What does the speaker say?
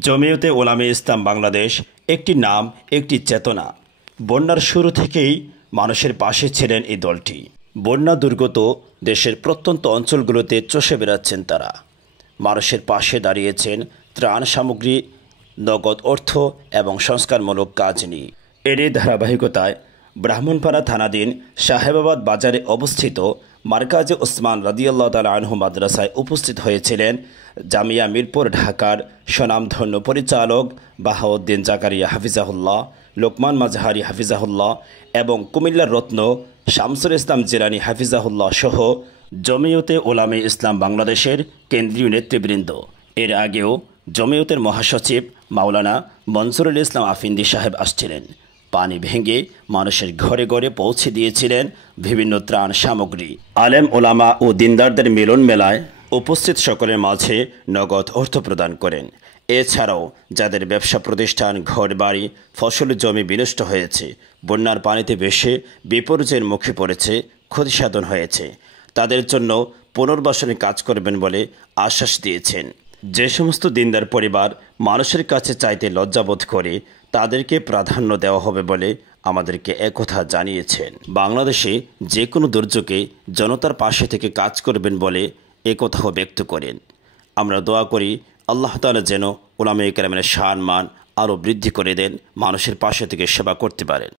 জমিয়তে উলামায়ে ইসলাম বাংলাদেশ একটি নাম, একটি চেতনা। বন্যার শুরু থেকেই মানুষের পাশে ছিলেন এই দলটি। বন্যা দুর্গত দেশের প্রত্যন্ত অঞ্চলগুলোতে চষে বেড়াচ্ছেন তারা। মানুষের পাশে দাঁড়িয়েছেন ত্রাণ সামগ্রী, নগদ অর্থ এবং সংস্কারমূলক কাজ নিয়ে। এরই ধারাবাহিকতায় ব্রাহ্মণপাড়া থানাধীন সাহেবাবাদ বাজারে অবস্থিত মারকাজে ওসমান রাদিয়াল্লাহু তাআলা আনহু মাদ্রাসায় উপস্থিত হয়েছিলেন জামিয়া মিরপুর ঢাকার স্বনামধন্য পরিচালক বাহাউদ্দিন জাকারিয়া হাফিজাহুল্লাহ, লোকমান মাজহারি হাফিজাহুল্লাহ এবং কুমিল্লার রত্ন শামসুল ইসলাম জিলানী হাফিজাহুল্লাহ সহ জমিয়তে উলামায়ে ইসলাম বাংলাদেশের কেন্দ্রীয় নেতৃবৃন্দ। এর আগেও জমিয়তের মহাসচিব মাওলানা মনসুরুল ইসলাম আফিন্দি সাহেব আসছিলেন। পানি ভেঙে মানুষের ঘরে ঘরে পৌঁছে দিয়েছিলেন বিভিন্ন ত্রাণ সামগ্রী। আলেম ওলামা ও দিনদারদের মিলন মেলায় উপস্থিত সকলের মাঝে নগদ অর্থ প্রদান করেন। এছাড়াও যাদের ব্যবসা প্রতিষ্ঠান, ঘরবাড়ি, ফসল জমি বিনষ্ট হয়েছে, বন্যার পানিতে ভেসে বিপর্যয়ের মুখে পড়েছে, ক্ষতিসাধন হয়েছে, তাদের জন্য পুনর্বাসনের কাজ করবেন বলে আশ্বাস দিয়েছেন। যে সমস্ত দিনদার পরিবার মানুষের কাছে চাইতে লজ্জাবোধ করে, তাদেরকে প্রাধান্য দেওয়া হবে বলে আমাদেরকে একথা জানিয়েছেন। বাংলাদেশে যে কোনো দুর্যোগে জনতার পাশে থেকে কাজ করবেন বলে একথাও ব্যক্ত করেন। আমরা দোয়া করি আল্লাহ তাআলা যেন উলামায়ে কেরামের সম্মান আরও বৃদ্ধি করে দেন, মানুষের পাশে থেকে সেবা করতে পারেন।